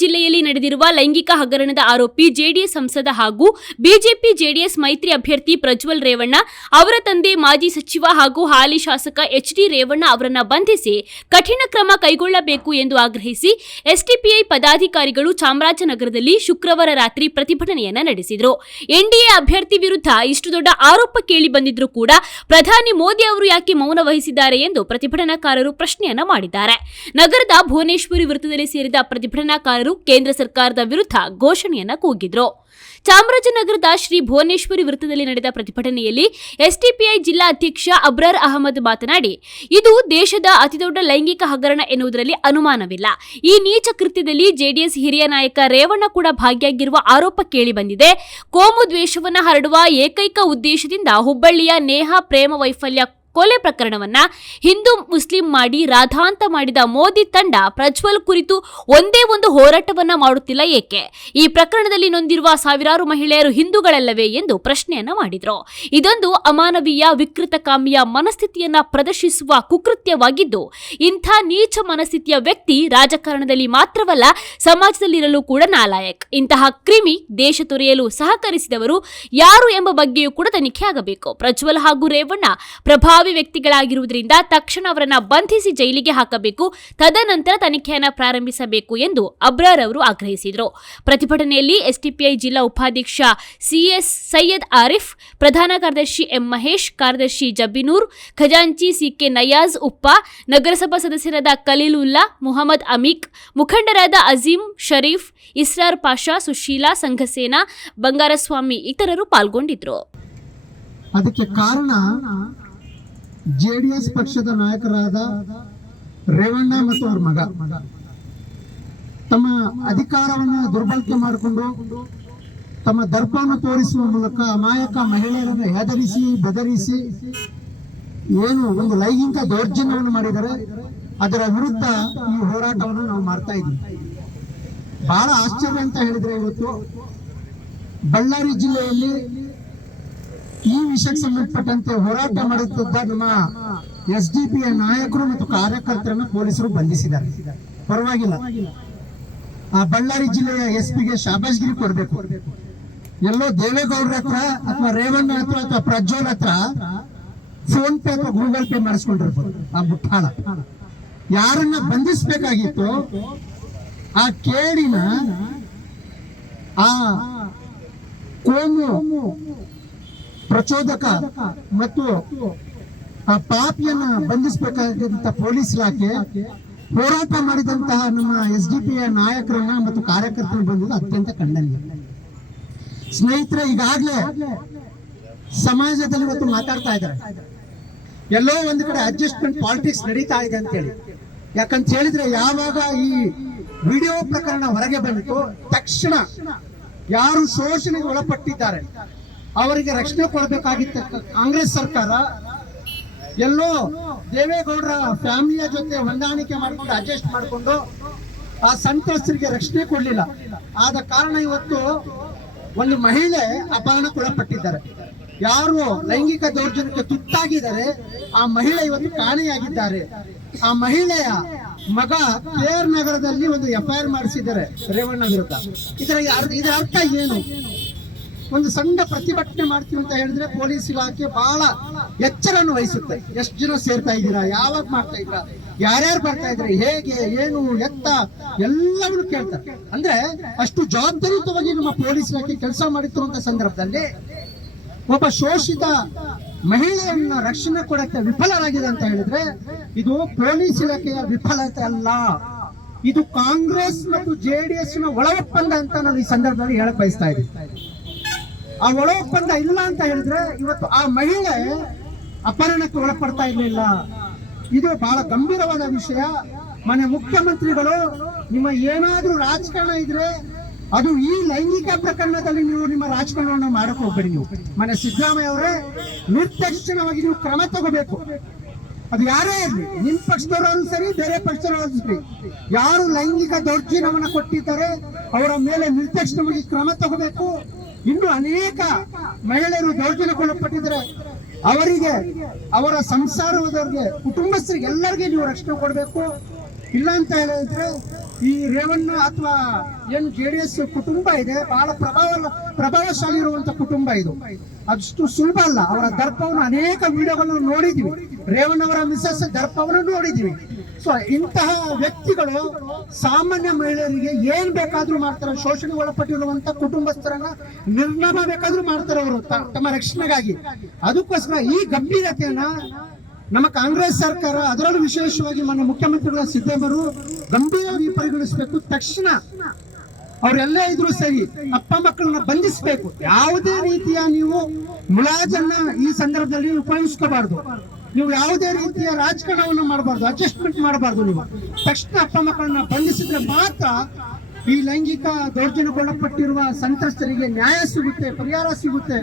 ಜಿಲ್ಲೆಯಲ್ಲಿ ನಡೆದಿರುವ ಲೈಂಗಿಕ ಹಗರಣದ ಆರೋಪಿ ಜೆಡಿಎಸ್ ಸಂಸದ ಹಾಗೂ ಬಿಜೆಪಿ ಜೆಡಿಎಸ್ ಮೈತ್ರಿ ಅಭ್ಯರ್ಥಿ ಪ್ರಜ್ವಲ್ ರೇವಣ್ಣ, ಅವರ ತಂದೆ ಮಾಜಿ ಸಚಿವ ಹಾಗೂ ಹಾಲಿ ಶಾಸಕ ಎಚ್ ಡಿ ರೇವಣ್ಣ ಅವರನ್ನ ಬಂಧಿಸಿ ಕಠಿಣ ಕ್ರಮ ಕೈಗೊಳ್ಳಬೇಕು ಎಂದು ಆಗ್ರಹಿಸಿ ಎಸ್ಟಿಪಿಐ ಪದಾಧಿಕಾರಿಗಳು ಚಾಮರಾಜನಗರದಲ್ಲಿ ಶುಕ್ರವಾರ ರಾತ್ರಿ ಪ್ರತಿಭಟನೆಯನ್ನ ನಡೆಸಿದರು. ಎನ್ಡಿಎ ಅಭ್ಯರ್ಥಿ ವಿರುದ್ಧ ಇಷ್ಟು ದೊಡ್ಡ ಆರೋಪ ಕೇಳಿ ಬಂದಿದ್ರೂ ಕೂಡ ಪ್ರಧಾನಿ ಮೋದಿ ಅವರು ಯಾಕೆ ಮೌನ ವಹಿಸಿದ್ದಾರೆ ಎಂದು ಪ್ರತಿಭಟನಾಕಾರರು ಪ್ರಶ್ನೆಯನ್ನ ಮಾಡಿದ್ದಾರೆ. ನಗರದ ಭುವನೇಶ್ವರಿ ವೃತ್ತದಲ್ಲಿ ಸೇರಿದ ಪ್ರತಿಭಟನಾಕಾರರು ಕೇಂದ್ರ ಸರ್ಕಾರದ ವಿರುದ್ಧ ಘೋಷಣೆಯನ್ನ ಕೂಗಿದ್ರು. ಚಾಮರಾಜನಗರದ ಶ್ರೀ ಭುವನೇಶ್ವರಿ ವೃತ್ತದಲ್ಲಿ ನಡೆದ ಪ್ರತಿಭಟನೆಯಲ್ಲಿ ಎಸ್ಟಿಪಿಐ ಜಿಲ್ಲಾ ಅಧ್ಯಕ್ಷ ಅಬ್ರಾರ್ ಅಹಮದ್ ಮಾತನಾಡಿ, ಇದು ದೇಶದ ಅತಿದೊಡ್ಡ ಲೈಂಗಿಕ ಹಗರಣ ಎನ್ನುವುದರಲ್ಲಿ ಅನುಮಾನವಿಲ್ಲ. ಈ ನೀಚ ಕೃತ್ಯದಲ್ಲಿ ಜೆಡಿಎಸ್ ಹಿರಿಯ ನಾಯಕ ರೇವಣ್ಣ ಕೂಡ ಭಾಗಿಯಾಗಿರುವ ಆರೋಪ ಕೇಳಿಬಂದಿದೆ. ಕೋಮು ದ್ವೇಷವನ್ನು ಹರಡುವ ಏಕೈಕ ಉದ್ದೇಶದಿಂದ ಹುಬ್ಬಳ್ಳಿಯ ನೇಹಾ ಪ್ರೇಮ ವೈಫಲ್ಯ ಕೊಲೆ ಪ್ರಕರಣವನ್ನ ಹಿಂದೂ ಮುಸ್ಲಿಂ ಮಾಡಿ ರಾಧಾಂತ ಮಾಡಿದ ಮೋದಿ ತಂಡ ಪ್ರಜ್ವಲ್ ಕುರಿತು ಒಂದೇ ಒಂದು ಹೋರಾಟವನ್ನ ಮಾಡುತ್ತಿಲ್ಲ ಏಕೆ? ಈ ಪ್ರಕರಣದಲ್ಲಿ ನೊಂದಿರುವ ಸಾವಿರಾರು ಮಹಿಳೆಯರು ಹಿಂದೂಗಳಲ್ಲವೇ ಎಂದು ಪ್ರಶ್ನೆಯನ್ನ ಮಾಡಿದ್ರು. ಇದೊಂದು ಅಮಾನವೀಯ ವಿಕೃತಕಾಮಿಯ ಮನಸ್ಥಿತಿಯನ್ನ ಪ್ರದರ್ಶಿಸುವ ಕುಕೃತ್ಯವಾಗಿದ್ದು, ಇಂಥ ನೀಚ ಮನಸ್ಥಿತಿಯ ವ್ಯಕ್ತಿ ರಾಜಕಾರಣದಲ್ಲಿ ಮಾತ್ರವಲ್ಲ, ಸಮಾಜದಲ್ಲಿರಲು ಕೂಡ ನಾಲಾಯಕ್. ಇಂತಹ ಕ್ರಿಮಿ, ದೇಶ ತೊರೆಯಲು ಸಹಕರಿಸಿದವರು ಯಾರು ಎಂಬ ಬಗ್ಗೆಯೂ ಕೂಡ ತನಿಖೆ ಆಗಬೇಕು. ಪ್ರಜ್ವಲ್ ಹಾಗೂ ರೇವಣ್ಣ ಪ್ರಭಾವಿ ವ್ಯಕ್ತಿಗಳಾಗಿರುವುದರಿಂದ ತಕ್ಷಣ ಅವರನ್ನು ಬಂಧಿಸಿ ಜೈಲಿಗೆ ಹಾಕಬೇಕು, ತದನಂತರ ತನಿಖೆಯನ್ನು ಪ್ರಾರಂಭಿಸಬೇಕು ಎಂದು ಅಬ್ರಾರ್ ಅವರು ಆಗ್ರಹಿಸಿದರು. ಪ್ರತಿಭಟನೆಯಲ್ಲಿ ಎಸ್ಟಿಪಿಐ ಜಿಲ್ಲಾ ಉಪಾಧ್ಯಕ್ಷ ಸಿಎಸ್ ಸೈಯದ್ ಆರಿಫ್, ಪ್ರಧಾನ ಕಾರ್ಯದರ್ಶಿ ಎಂ ಮಹೇಶ್, ಕಾರ್ಯದರ್ಶಿ ಜಬ್ಬಿನೂರ್ ಖಜಾಂಚಿ ಸಿಕೆ ನಯಾಜ್ ಉಪ್ಪ, ನಗರಸಭಾ ಸದಸ್ಯರಾದ ಖಲೀಲುಲ್ಲಾ, ಮುಹಮ್ಮದ್ ಅಮೀಕ್, ಮುಖಂಡರಾದ ಅಜೀಂ ಶರೀಫ್, ಇಸ್ರಾರ್ ಪಾಷಾ, ಸುಶೀಲಾ, ಸಂಘಸೇನಾ, ಬಂಗಾರಸ್ವಾಮಿ ಇತರರು ಪಾಲ್ಗೊಂಡಿದ್ರು ಅದಕ್ಕೆ ಕಾರಣ ಜೆಡಿಎಸ್ ಪಕ್ಷದ ನಾಯಕರಾದ ರೇವಣ್ಣ ಮತ್ತು ಅವ್ರ ಮಗ. ತಮ್ಮ ಅಧಿಕಾರವನ್ನು ದುರ್ಬಳಕೆ ಮಾಡಿಕೊಂಡು ತಮ್ಮ ದರ್ಪವನ್ನು ತೋರಿಸುವ ಮೂಲಕ ಅಮಾಯಕ ಮಹಿಳೆಯರನ್ನು ಹೆದರಿಸಿ, ಬೆದರಿಸಿ ಏನು ಒಂದು ಲೈಂಗಿಕ ದೌರ್ಜನ್ಯವನ್ನು ಮಾಡಿದರೆ ಅದರ ವಿರುದ್ಧ ಈ ಹೋರಾಟವನ್ನು ನಾವು ಮಾಡ್ತಾ ಇದ್ದೀವಿ. ಬಹಳ ಆಶ್ಚರ್ಯ ಅಂತ ಹೇಳಿದ್ರೆ ಇವತ್ತು ಬಳ್ಳಾರಿ ಜಿಲ್ಲೆಯಲ್ಲಿ ಈ ವಿಷಯಕ್ಕೆ ಸಂಬಂಧಪಟ್ಟಂತೆ ಹೋರಾಟ ಮಾಡುತ್ತಿದ್ದ ನಮ್ಮ ಎಸ್ ಡಿ ಪಿ ನಾಯಕರು ಮತ್ತು ಕಾರ್ಯಕರ್ತರನ್ನು ಪೊಲೀಸರು ಬಂಧಿಸಿದ್ದಾರೆ. ಪರವಾಗಿಲ್ಲ. ಆ ಬಳ್ಳಾರಿ ಜಿಲ್ಲೆಯ ಎಸ್ ಪಿಗೆ ಶಾಬಾಜ್ಗಿರಿ ಕೊಡಬೇಕು. ಎಲ್ಲೋ ದೇವೇಗೌಡರ ಹತ್ರ ಅಥವಾ ರೇವಣ್ಣ ಹತ್ರ ಅಥವಾ ಪ್ರಜ್ವಲ್ ಹತ್ರ ಫೋನ್ ಪೇ ಅಥವಾ ಗೂಗಲ್ ಪೇ ಮಾಡಿಸ್ಕೊಂಡಿರ್ಬೋದು. ಆ ಮುಟ್ಟಾಳ ಯಾರನ್ನ ಬಂಧಿಸಬೇಕಾಗಿತ್ತು ಆ ಕೇಳಿನ ಆ ಕೋಮು ಪ್ರಚೋದಕ ಮತ್ತು ಆ ಪಾಪಿಯನ್ನ ಬಂಧಿಸಬೇಕಾದಂತ ಪೊಲೀಸ್ ಇಲಾಖೆ ಹೋರಾಟ ಮಾಡಿದಂತಹ ನಮ್ಮ ಎಸ್ ಡಿ ಪಿ ನಾಯಕರನ್ನ ಮತ್ತು ಕಾರ್ಯಕರ್ತರು ಬಂದಿದ್ದು ಅತ್ಯಂತ ಖಂಡನೀಯ. ಸ್ನೇಹಿತರೆ, ಈಗಾಗಲೇ ಸಮಾಜದಲ್ಲಿ ಇವತ್ತು ಮಾತಾಡ್ತಾ ಇದ್ದಾರೆ. ಎಲ್ಲೋ ಒಂದು ಕಡೆ ಅಡ್ಜಸ್ಟ್ಮೆಂಟ್ ಪಾಲಿಟಿಕ್ಸ್ ನಡೀತಾ ಇದೆ ಅಂತ ಹೇಳಿ. ಯಾಕಂತ ಹೇಳಿದ್ರೆ ಯಾವಾಗ ಈ ವಿಡಿಯೋ ಪ್ರಕರಣ ಹೊರಗೆ ಬಂತು ತಕ್ಷಣ ಯಾರು ಶೋಷಣೆಗೆ ಒಳಪಟ್ಟಿದ್ದಾರೆ ಅವರಿಗೆ ರಕ್ಷಣೆ ಕೊಡಬೇಕಾಗಿತ್ತು. ಕಾಂಗ್ರೆಸ್ ಸರ್ಕಾರ ಎಲ್ಲೋ ದೇವೇಗೌಡರ ಫ್ಯಾಮಿಲಿಯ ಜೊತೆ ಹೊಂದಾಣಿಕೆ ಮಾಡಿಕೊಂಡು ಅಡ್ಜಸ್ಟ್ ಮಾಡಿಕೊಂಡು ಆ ಸಂತ್ರಸ್ತರಿಗೆ ರಕ್ಷಣೆ ಕೊಡಲಿಲ್ಲ. ಆದ ಕಾರಣ ಇವತ್ತು ಒಂದು ಮಹಿಳೆ ಅಪಹರಣಕ್ಕೊಳಪಟ್ಟಿದ್ದಾರೆ. ಯಾರು ಲೈಂಗಿಕ ದೌರ್ಜನ್ಯಕ್ಕೆ ತುತ್ತಾಗಿದ್ದಾರೆ, ಆ ಮಹಿಳೆ ಇವತ್ತು ಕಾಣೆಯಾಗಿದ್ದಾರೆ. ಆ ಮಹಿಳೆಯ ಮಗ ಕೆ ಆರ್ ನಗರದಲ್ಲಿ ಒಂದು ಎಫ್ಐಆರ್ ಮಾಡಿಸಿದ್ದಾರೆ ರೇವಣ್ಣ ವಿರುದ್ಧ. ಇದರ ಇದರ ಅರ್ಥ ಏನು? ಒಂದು ಸಣ್ಣ ಪ್ರತಿಭಟನೆ ಮಾಡ್ತೀವಿ ಅಂತ ಹೇಳಿದ್ರೆ ಪೊಲೀಸ್ ಇಲಾಖೆ ಬಹಳ ಎಚ್ಚರವನ್ನು ವಹಿಸುತ್ತೆ. ಎಷ್ಟು ಜನ ಸೇರ್ತಾ ಇದ್ದೀರಾ? ಯಾವಾಗ ಮಾಡ್ತಾ ಇದ್ದೀರಾ? ಯಾರ್ಯಾರು ಬರ್ತಾ ಇದ್ರೆ ಹೇಗೆ? ಏನು? ಎತ್ತ? ಎಲ್ಲವನ್ನು ಕೇಳ್ತಾರೆ. ಅಂದ್ರೆ ಅಷ್ಟು ಜವಾಬ್ದಾರಿಯುತವಾಗಿ ನಮ್ಮ ಪೊಲೀಸ್ ಇಲಾಖೆ ಕೆಲಸ ಮಾಡಿತ್ತಿರುವಂತ ಸಂದರ್ಭದಲ್ಲಿ ಒಬ್ಬ ಶೋಷಿತ ಮಹಿಳೆಯನ್ನ ರಕ್ಷಣೆ ಕೊಡಕ್ಕೆ ವಿಫಲರಾಗಿದೆ ಅಂತ ಹೇಳಿದ್ರೆ ಇದು ಪೊಲೀಸ್ ಇಲಾಖೆಯ ವಿಫಲತೆ ಅಲ್ಲ. ಇದು ಕಾಂಗ್ರೆಸ್ ಮತ್ತು ಜೆಡಿಎಸ್ನ ಒಳ ಒಪ್ಪಂದ ಅಂತ ನಾನು ಈ ಸಂದರ್ಭದಲ್ಲಿ ಹೇಳಕ್ ಬಯಸ್ತಾ ಇದ್ದೀನಿ. ಆ ಒಳ ಒಪ್ಪಂದ ಇಲ್ಲ ಅಂತ ಹೇಳಿದ್ರೆ ಇವತ್ತು ಆ ಮಹಿಳೆ ಅಪಹರಣಕ್ಕೆ ಒಳಪಡ್ತಾ ಇರಲಿಲ್ಲ. ಇದು ಬಹಳ ಗಂಭೀರವಾದ ವಿಷಯ. ಮನೆ ಮುಖ್ಯಮಂತ್ರಿಗಳು, ನಿಮ್ಮ ಏನಾದ್ರೂ ರಾಜಕಾರಣ ಇದ್ರೆ ಅದು ಈ ಲೈಂಗಿಕ ಪ್ರಕರಣದಲ್ಲಿ ನೀವು ನಿಮ್ಮ ರಾಜಕಾರಣವನ್ನು ಮಾಡಕ್ ಹೋಗ್ಬೇಡಿ ನೀವು. ಮನೆ ಸಿದ್ದರಾಮಯ್ಯ ಅವರೇ, ನಿರ್ದಕ್ಷಿಣವಾಗಿ ನೀವು ಕ್ರಮ ತಗೋಬೇಕು. ಅದು ಯಾರೇ ಇರಲಿ ನಿಮ್ ಪಕ್ಷದವರಾದ್ರೂ ಸರಿ, ಬೇರೆ ಪಕ್ಷದವರಾದ್ರೂ ಸರಿ, ಯಾರು ಲೈಂಗಿಕ ದೌರ್ಜನ್ಯವನ್ನು ಕೊಟ್ಟಿದ್ದಾರೆ, ಅವರ ಮೇಲೆ ನಿರ್ದಕ್ಷಿಣವಾಗಿ ಕ್ರಮ ತಗೋಬೇಕು. ಇನ್ನು ಅನೇಕ ಮಹಿಳೆಯರು ದೌರ್ಜನ್ಯಕ್ಕೊಳಪಟ್ಟಿದ್ದಾರೆ ಅವರಿಗೆ, ಅವರ ಸಂಸಾರದವರಿಗೆ, ಕುಟುಂಬಸ್ಥರಿಗೆ ಎಲ್ಲರಿಗೆ ನೀವು ರಕ್ಷಣೆ ಕೊಡಬೇಕು. ಇಲ್ಲ ಅಂತ ಹೇಳಿದ್ರೆ ಈ ರೇವಣ್ಣ ಅಥವಾ ಏನು ಜೆ ಡಿ ಎಸ್ ಕುಟುಂಬ ಇದೆ, ಬಹಳ ಪ್ರಭಾವ, ಪ್ರಭಾವಶಾಲಿ ಇರುವಂತ ಕುಟುಂಬ ಇದು. ಅಷ್ಟು ಸುಲಭ ಅಲ್ಲ. ಅವರ ದರ್ಪವನ್ನು ಅನೇಕ ವಿಡಿಯೋಗಳನ್ನು ನೋಡಿದ್ವಿ ರೇವಣ್ಣವರ ಮಿಸಸ್ ದರ್ಪವನ್ನು ನೋಡಿದ್ದೀವಿ. ಸೊ ಇಂತಹ ವ್ಯಕ್ತಿಗಳು ಸಾಮಾನ್ಯ ಮಹಿಳೆಯರಿಗೆ ಏನ್ ಬೇಕಾದ್ರೂ ಮಾಡ್ತಾರೆ ಶೋಷಣೆ ಒಳಪಟ್ಟಿರುವಂತ ಕುಟುಂಬಸ್ಥರನ್ನ ನಿರ್ನಾಮ ಬೇಕಾದ್ರೂ ಮಾಡ್ತಾರೆ ಅವರು ತಮ್ಮ ರಕ್ಷಣೆಗಾಗಿ. ಅದಕ್ಕೋಸ್ಕರ ಈ ಗಂಭೀರತೆಯನ್ನ ನಮ್ಮ ಕಾಂಗ್ರೆಸ್ ಸರ್ಕಾರ ಅದರಲ್ಲೂ ವಿಶೇಷವಾಗಿ ನಮ್ಮ ಮುಖ್ಯಮಂತ್ರಿಗಳ ಸಿದ್ದರಾಮರು ಗಂಭೀರವಾಗಿ ಪರಿಗಣಿಸಬೇಕು. ತಕ್ಷಣ ಅವರೆಲ್ಲ ಇದ್ರು ಸರಿ, ಅಪ್ಪ ಮಕ್ಕಳನ್ನ ಬಂಧಿಸಬೇಕು. ಯಾವುದೇ ರೀತಿಯ ನೀವು ಮುಲಾಜನ್ನ ಈ ಸಂದರ್ಭದಲ್ಲಿ ಉಪಯೋಗಿಸ್ಕೋಬಾರ್ದು. ನೀವು ಯಾವುದೇ ರೀತಿಯ ರಾಜಕಾರಣವನ್ನು ಮಾಡಬಾರ್ದು ಅಡ್ಜಸ್ಟ್ಮೆಂಟ್ ಮಾಡಬಾರ್ದು ನೀವು. ತಕ್ಷಣ ಅಪ್ಪ ಮಕ್ಕಳನ್ನ ಬಂಧಿಸಿದ್ರೆ ಮಾತ್ರ ಈ ಲೈಂಗಿಕ ದೌರ್ಜನ್ಯಗೊಳಪಟ್ಟಿರುವ ಸಂತ್ರಸ್ತರಿಗೆ ನ್ಯಾಯ ಸಿಗುತ್ತೆ, ಪರಿಹಾರ ಸಿಗುತ್ತೆ.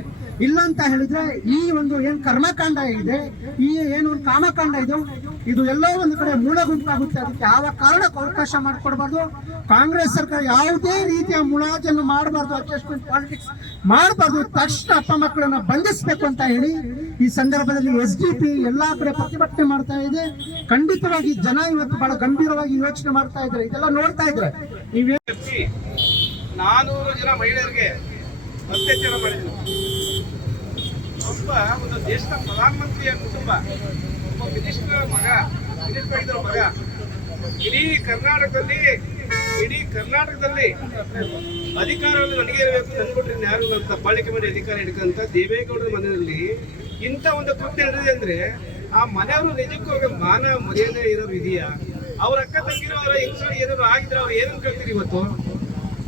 ಇಲ್ಲ ಅಂತ ಹೇಳಿದ್ರೆ ಈ ಒಂದು ಏನ್ ಕರ್ಮಕಾಂಡ ಇದೆ, ಈ ಏನು ಒಂದು ಕಾಮಕಾಂಡ ಇದು ಇದು ಎಲ್ಲೋ ಒಂದು ಕಡೆ ಮೂಲ ಗುಂಪಾಗುತ್ತೆ. ಅದಕ್ಕೆ ಯಾವ ಕಾರಣಕ್ಕೂ ಅವಕಾಶ ಮಾಡಿಕೊಡ್ಬಾರ್ದು. ಕಾಂಗ್ರೆಸ್ ಸರ್ಕಾರ ಯಾವುದೇ ರೀತಿಯ ಮುಲಾಜನ್ನು ಮಾಡಬಾರ್ದು ಅಡ್ಜಸ್ಟ್ಮೆಂಟ್ ಪಾಲಿಟಿಕ್ಸ್ ಮಾಡಬಾರ್ದು. ತಕ್ಷಣ ಅಪ್ಪ ಮಕ್ಕಳನ್ನ ಬಂಧಿಸಬೇಕು ಅಂತ ಹೇಳಿ ಈ ಸಂದರ್ಭದಲ್ಲಿ ಎಸ್ ಡಿ ಪಿ ಎಲ್ಲಾ ಕಡೆ ಪ್ರತಿಭಟನೆ ಮಾಡ್ತಾ ಇದೆ. ಖಂಡಿತವಾಗಿ ಜನ ಇವತ್ತು ಬಹಳ ಗಂಭೀರವಾಗಿ ಯೋಚನೆ ಮಾಡ್ತಾ ಇದ್ದಾರೆ. ಇದೆಲ್ಲ ನೋಡ್ತಾ ಇದ್ರೆ ನೀವೇ ನಾನೂರು ಜನ ಮಹಿಳೆಯರಿಗೆ ಅತ್ಯಾಚಾರ ಮಾಡಿದ್ರು. ಒಬ್ಬ ಒಂದು ದೇಶದ ಪ್ರಧಾನಮಂತ್ರಿಯ ಕುಟುಂಬ, ಒಬ್ಬ ಮಿನಿಸ್ಟರ್ ಮಗ ಮಿನಿಸ್ಟರ್ ಮಗ, ಇಡೀ ಕರ್ನಾಟಕದಲ್ಲಿ ಇಡೀ ಕರ್ನಾಟಕದಲ್ಲಿ ಅಧಿಕಾರವನ್ನು ನನಗೆ ಇರಬೇಕು ತಂದ್ಬಿಟ್ರೆ ಯಾರು ಅಂತ ಬಾಳಿಕೆ ಮಾಡಿ ಅಧಿಕಾರ ಹಿಡ್ಕಂತ ದೇವೇಗೌಡರ ಮನೆಯಲ್ಲಿ ಇಂಥ ಒಂದು ಕೃತ್ಯ ನಡೆದಿದೆ ಅಂದ್ರೆ ಆ ಮನೆಯವರು ನಿಜಕ್ಕೂ ಅವ್ರಿಗೆ ಮಾನ ಮರ್ಯಾದೆ ಇರೋರು ಇದೆಯಾ? ಅವ್ರ ಅಕ್ಕ ತಂಗಿರೋ ಅವರ ಹೆಂಗಸರು ಏನಾದ್ರು ಆಗಿದ್ರೆ ಅವ್ರು ಏನಂತ ಕೇಳ್ತೀರಿ ಇವತ್ತು?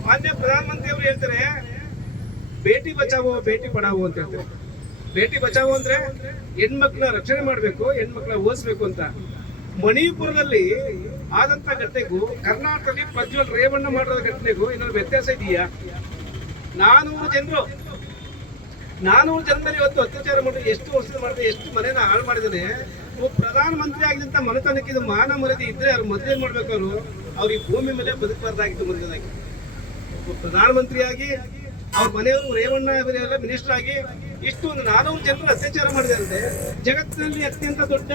ಮಾನ್ಯ ಪ್ರಧಾನಮಂತ್ರಿ ಅವರು ಹೇಳ್ತಾರೆ, ಬೇಟಿ ಬಚಾವೋ, ಬೇಟಿ ಪಡಾವೋ ಅಂತ ಹೇಳ್ತಾರೆ. ಬೇಟಿ ಬಚಾವೋ ಅಂದ್ರೆ ಹೆಣ್ಮಕ್ಳ ರಕ್ಷಣೆ ಮಾಡಬೇಕು, ಹೆಣ್ಮಕ್ಳ ಓದಿಸ್ಬೇಕು ಅಂತ. ಮಣಿಪುರದಲ್ಲಿ ಆದಂತ ಘಟನೆಗೂ, ಕರ್ನಾಟಕದಲ್ಲಿ ಪ್ರಜ್ವಲ್ ರೇವಣ್ಣ ಮಾಡಿರೋ ಘಟನೆಗೂ ಏನಾದ್ರು ವ್ಯತ್ಯಾಸ ಇದೆಯಾ? ನಾನೂರು ಜನರು ನಾನೂರು ಜನರಲ್ಲಿ ಇವತ್ತು ಅತ್ಯಾಚಾರ ಮಾಡಿ ಎಷ್ಟು ವರ್ಷ ಮಾಡಿದೆ, ಎಷ್ಟು ಮನೇನ ಹಾಳು ಮಾಡಿದ್ದಾನೆ ಒಬ್ಬ ಪ್ರಧಾನಮಂತ್ರಿ ಆಗಿದಂತ ಮನೆತನಕ್ಕೆ ಇದು ಮಾನ ಮರ್ಯಾದೆ ಇದ್ರೆ ಅವ್ರು ಮದುವೆ ಮಾಡ್ಬೇಕು ಅವರು ಅವ್ರಿಗೆ ಭೂಮಿ ಮೇಲೆ ಬದುಕಬಾರ್ದಾಗಿತ್ತು ಮೊದಲದಾಗಿ ಒಬ್ಬ ಪ್ರಧಾನಮಂತ್ರಿಯಾಗಿ, ಅವ್ರ ಮನೆಯವರು ರೇವಣ್ಣ ಅವರೆಲ್ಲ ಮಿನಿಸ್ಟರ್ ಆಗಿ ಇಷ್ಟು ಒಂದು ನಾನೂರು ಜನರು ಅತ್ಯಾಚಾರ ಮಾಡಿದಂತೆ ಜಗತ್ತಿನಲ್ಲಿ ಅತ್ಯಂತ ದೊಡ್ಡ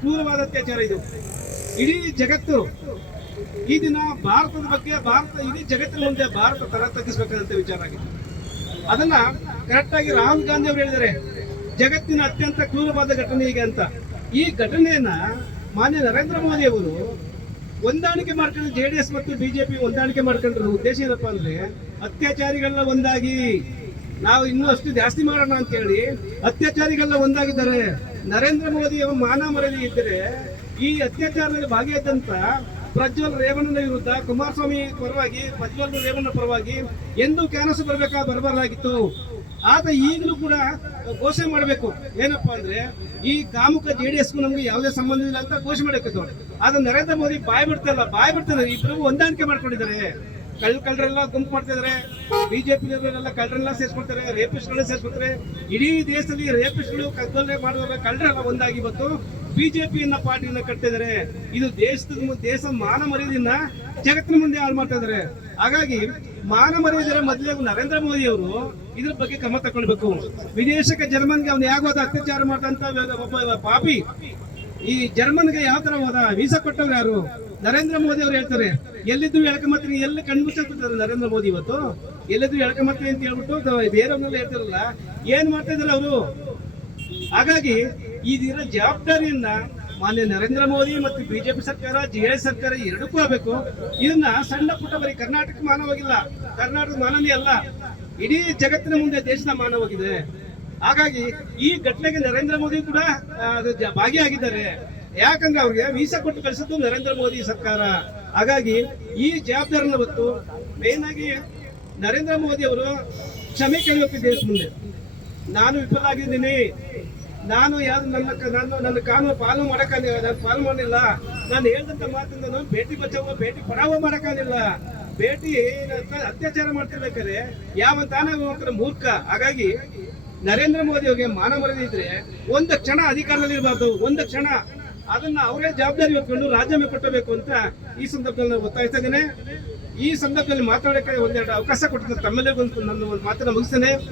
ಕ್ರೂರವಾದ ಅತ್ಯಾಚಾರ ಇದು. ಇಡೀ ಜಗತ್ತು, ಈ ದಿನ ಭಾರತದ ಬಗ್ಗೆ, ಭಾರತ ಇಡೀ ಜಗತ್ತಿನ ಮುಂದೆ ಭಾರತ ತರ ತಗ್ಗಿಸ್ಬೇಕಂತ ವಿಚಾರ ಆಗಿದೆ. ಅದನ್ನ ಕರೆಕ್ಟ್ ಆಗಿ ರಾಹುಲ್ ಗಾಂಧಿ ಅವರು ಹೇಳಿದ್ದಾರೆ ಜಗತ್ತಿನ ಅತ್ಯಂತ ಕ್ರೂರವಾದ ಘಟನೆ ಈಗ ಅಂತ. ಈ ಘಟನೆಯನ್ನ ಮಾನ್ಯ ನರೇಂದ್ರ ಮೋದಿ ಅವರು ಹೊಂದಾಣಿಕೆ ಮಾಡ್ಕೊಂಡು ಜೆ ಡಿ ಎಸ್ ಮತ್ತು ಬಿಜೆಪಿ ಹೊಂದಾಣಿಕೆ ಮಾಡ್ಕೊಂಡ್ರ. ಉದ್ದೇಶ ಏನಪ್ಪಾ ಅಂದ್ರೆ ಅತ್ಯಾಚಾರಿಗಳನ್ನ ಒಂದಾಗಿ ನಾವು ಇನ್ನೂ ಅಷ್ಟು ಜಾಸ್ತಿ ಮಾಡೋಣ ಅಂತ ಹೇಳಿ ಅತ್ಯಾಚಾರಿಗಳನ್ನ ಒಂದಾಗಿದ್ದಾರೆ. ನರೇಂದ್ರ ಮೋದಿ ಅವರ ಮಾನ ಮರದಿ ಇದ್ದರೆ ಈ ಅತ್ಯಾಚಾರದಲ್ಲಿ ಭಾಗಿಯಾದಂತ ಪ್ರಜ್ವಲ್ ರೇವಣ್ಣನ ವಿರುದ್ಧ ಕುಮಾರಸ್ವಾಮಿ ಪರವಾಗಿ, ಪ್ರಜ್ವಲ್ ರೇವಣ್ಣ ಪರವಾಗಿ ಎಂದು ಕ್ಯಾನಸ್ ಬರಬೇಕಾ ಬರಬಾರ್ದಾಗಿತ್ತು. ಆತ ಈಗಲೂ ಕೂಡ ಘೋಷಣೆ ಮಾಡಬೇಕು. ಏನಪ್ಪ ಅಂದ್ರೆ, ಈ ಕಾಮುಕ ಜೆ ಡಿ ಎಸ್ಗೂ ನಮ್ಗೆ ಯಾವುದೇ ಸಂಬಂಧ ಇಲ್ಲ ಅಂತ ಘೋಷಣೆ ಮಾಡಬೇಕು ಆದ್ರೆ ನರೇಂದ್ರ ಮೋದಿ ಬಾಯ್ ಬಿಡ್ತಾರಲ್ಲ ಬಾಯ್ ಬಿಡ್ತಾರೆ ಇಬ್ಬರು ಹೊಂದಾಣಿಕೆ ಮಾಡ್ಕೊಂಡಿದ್ದಾರೆ. ಕಳ್ ಕಳ್ಳರೆಲ್ಲ ಗುಂಪು ಮಾಡ್ತಿದ್ದಾರೆ ಬಿಜೆಪಿ ಎಲ್ಲ ಕಳ್ಳರೆಲ್ಲ ಸೇರ್ಸ್ಕೊಳ್ತಾರೆ ರೇಪಿಸ್ಟ್ಗಳನ್ನ ಸೇರ್ಸ್ಕೊಳ್ತಾರೆ. ಇಡೀ ದೇಶದಲ್ಲಿ ರೇಪಿಸ್ಟ್ಗಳು ಕದ್ದಲ್ಲೇ ಮಾಡುವ ಕಳ್ಳರೆಲ್ಲ ಒಂದಾಗಿ ಇವತ್ತು ಬಿಜೆಪಿಯನ್ನ ಪಾರ್ಟಿಯನ್ನ ಕಟ್ಟಿದರೆ ಇದು ದೇಶದ ದೇಶ ಮಾನ ಮರ್ಯಾದೆಯನ್ನ ಜಗತ್ತಿನ ಮುಂದೆ ಹಾಳು ಮಾಡ್ತಾ ಇದಾರೆ ಹಾಗಾಗಿ ಮಾನ ಮರ್ಯಾದೆ ಮೊದಲೇ ನರೇಂದ್ರ ಮೋದಿ ಅವರು ಇದ್ರ ಬಗ್ಗೆ ಕ್ರಮ ತಗೊಳ್ಬೇಕು ವಿದೇಶಕ್ಕೆ ಜರ್ಮನ್ಗೆ ಅವ್ನು ಯಾವಾಗ ಅತ್ಯಾಚಾರ ಮಾಡಂತ ಒಬ್ಬ ಪಾಪಿ. ಈ ಜರ್ಮನ್ಗೆ ಯಾವ ತರ ಹೋದ? ವೀಸಾ ಕೊಟ್ಟವ್ರು ಯಾರು? ನರೇಂದ್ರ ಮೋದಿ ಅವ್ರು ಹೇಳ್ತಾರೆ ಎಲ್ಲಿದ್ದು ಎಳ್ಕೊಂಬತ್ತೀನಿ ಎಲ್ಲಿ ಕಣ್ಮುಚ್ಚಿರ್ತಾರೆ ನರೇಂದ್ರ ಮೋದಿ ಇವತ್ತು. ಎಲ್ಲಿದ್ದು ಎಳ್ಕೊಂಬತ್ತೀನಿ ಅಂತ ಹೇಳ್ಬಿಟ್ಟು ಬೇರೆಯವ್ರನ್ನೆಲ್ಲ ಹೇಳ್ತಿರಲ್ಲ. ಏನ್ ಮಾಡ್ತಾ ಇದಾರೆ ಅವರು? ಹಾಗಾಗಿ ಇದಿರೋ ಜವಾಬ್ದಾರಿಯನ್ನ ಮಾನ್ಯ ನರೇಂದ್ರ ಮೋದಿ ಮತ್ತು ಬಿಜೆಪಿ ಸರ್ಕಾರ, ಜಿ ಎಸ್ ಸರ್ಕಾರ ಎರಡಕ್ಕೂ ಆಗಬೇಕು. ಇದನ್ನ ಸಣ್ಣ ಪುಟ್ಟ ಬರೀ ಕರ್ನಾಟಕ ಮಾನವಾಗಿಲ್ಲ. ಕರ್ನಾಟಕ ಮಾನವೇ ಅಲ್ಲ. ಇಡೀ ಜಗತ್ತಿನ ಮುಂದೆ ದೇಶದ ಮಾನವಾಗಿದೆ. ಹಾಗಾಗಿ ಈ ಘಟನೆಗೆ ನರೇಂದ್ರ ಮೋದಿ ಕೂಡ ಭಾಗಿಯಾಗಿದ್ದಾರೆ. ಯಾಕಂದ್ರೆ ಅವ್ರಿಗೆ ವೀಸಾ ಕೊಟ್ಟು ಕಳಿಸಿದ್ದು ನರೇಂದ್ರ ಮೋದಿ ಸರ್ಕಾರ. ಹಾಗಾಗಿ ಈ ಜವಾಬ್ದಾರಿನ ಹೊತ್ತು ಮೇನ್ ಆಗಿ ನರೇಂದ್ರ ಮೋದಿ ಅವರು ಕ್ಷಮೆ ಕೇಳಬೇಕು ದೇಶ ಮುಂದೆ. ನಾನು ವಿಫಲ ಆಗಿದ್ದೀನಿ ನಾನು ಯಾರು ನನ್ನ ನಾನು ನನ್ನ ಕಾನೂನು ಪಾಲನೆ ಮಾಡಕ್ಕಾಗಿಲ್ಲ ನಾನು ಪಾಲನೆ ಮಾಡಲಿಲ್ಲ. ನಾನು ಹೇಳಿದಂತ ಮಾತಿಂದ ನಾನು ಭೇಟಿ ಬಚಾವೋ ಭೇಟಿ ಪಡಾವೋ ಮಾಡಕ್ಕಾಗಿಲ್ಲ ಭೇಟಿ ಅತ್ಯ- ಅತ್ಯಾಚಾರ ಮಾಡ್ತಿರ್ಬೇಕಾದ್ರೆ ಯಾವ ತಾನೇ ಹೋಗ್ತಾರೆ ಮೂರ್ಖ. ಹಾಗಾಗಿ ನರೇಂದ್ರ ಮೋದಿ ಅವರಿಗೆ ಮಾನ ಮರದಿದ್ರೆ ಒಂದು ಕ್ಷಣ ಅಧಿಕಾರದಲ್ಲಿ ಇರಬಾರ್ದು. ಒಂದು ಕ್ಷಣ ಅದನ್ನ ಅವರೇ ಜವಾಬ್ದಾರಿ ಹೊತ್ಕೊಂಡು ರಾಜೀನಾಮೆ ಕೊಟ್ಟಬೇಕು ಅಂತ ಈ ಸಂದರ್ಭದಲ್ಲಿ ನಾನು ಒತ್ತಾಯಿಸ್ತಾ ಈ ಸಂದರ್ಭದಲ್ಲಿ ಮಾತಾಡಕ್ಕೆ ಒಂದೆರಡು ಅವಕಾಶ ಕೊಟ್ಟಿದ್ದ ತಮ್ಮೆಲ್ಲರಿಗೂ ಒಂದು ನನ್ನ ಒಂದು ಮಾತನ್ನ ಮುಗಿಸ್ತೇನೆ.